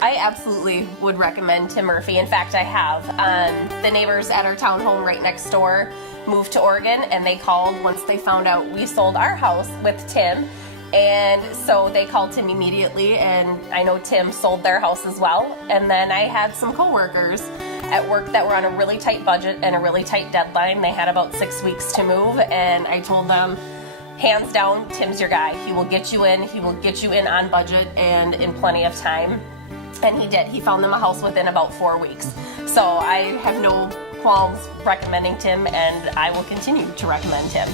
I absolutely would recommend Tim Murphy. In fact, I have. The neighbors at our townhome right next door moved to Oregon, and they called once they found out we sold our house with Tim. And so they called Tim immediately, and I know Tim sold their house as well. And then I had some coworkers at work that were on a really tight budget and a really tight deadline. They had about 6 weeks to move, and I told them, hands down, Tim's your guy. He will get you in. He will get you in on budget and in plenty of time. And he did. He found them a house within about 4 weeks. So I have no qualms recommending Tim, and I will continue to recommend Tim.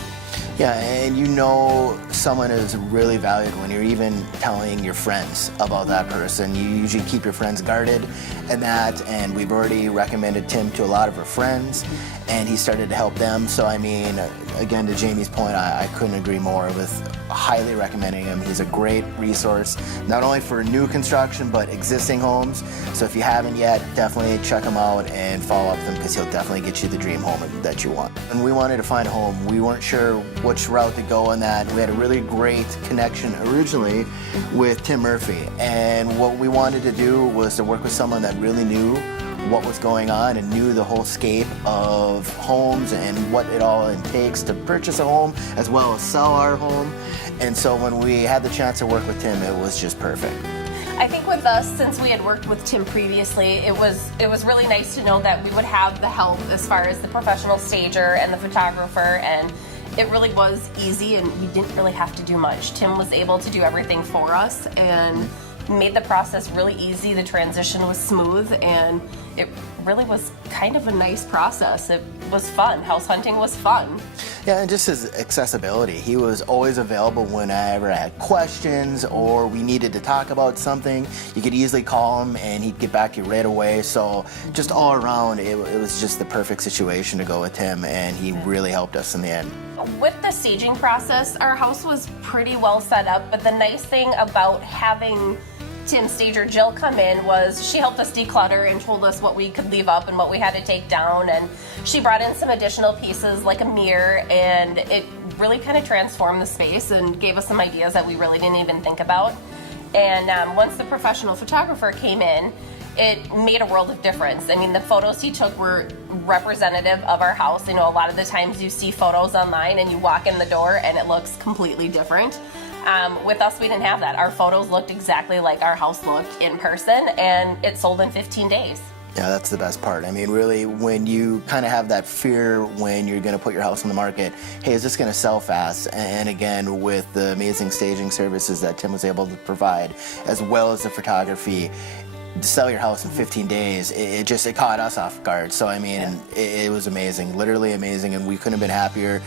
Yeah, and you know someone is really valued when you're even telling your friends about that person. You usually keep your friends guarded and that, and we've already recommended Tim to a lot of our friends, and he started to help them. So I mean, again, to Jamie's point, I couldn't agree more with highly recommending him. He's a great resource, not only for new construction, but existing homes. So if you haven't yet, definitely check him out and follow up with him, because he'll definitely get you the dream home that you want. And we wanted to find a home. We weren't sure which route to go on that. We had a really great connection originally with Tim Murphy, and what we wanted to do was to work with someone that really knew what was going on and knew the whole scape of homes and what it all takes to purchase a home as well as sell our home. And so when we had the chance to work with Tim, it was just perfect. I think with us, since we had worked with Tim previously, it was really nice to know that we would have the help as far as the professional stager and the photographer, and it really was easy, and we didn't really have to do much. Tim was able to do everything for us and made the process really easy. The transition was smooth, and it really was kind of a nice process. It was fun. House hunting was fun. Yeah, and just his accessibility. He was always available whenever I had questions or we needed to talk about something. You could easily call him and he'd get back to you right away. So just all around, it was just the perfect situation to go with him, and he really helped us in the end. With the staging process, our house was pretty well set up, but the nice thing about having Tim's stager Jill come in was she helped us declutter and told us what we could leave up and what we had to take down, and she brought in some additional pieces like a mirror, and it really kind of transformed the space and gave us some ideas that we really didn't even think about. And once the professional photographer came in, it made a world of difference. I mean, the photos he took were representative of our house. You know, a lot of the times you see photos online and you walk in the door and it looks completely different. With us, we didn't have that. Our photos looked exactly like our house looked in person, and it sold in 15 days. Yeah, that's the best part. I mean, really, when you kind of have that fear when you're going to put your house on the market, hey, is this going to sell fast? And again, with the amazing staging services that Tim was able to provide, as well as the photography, to sell your house in 15 days, it caught us off guard. So I mean, it was amazing, literally amazing, and we couldn't have been happier.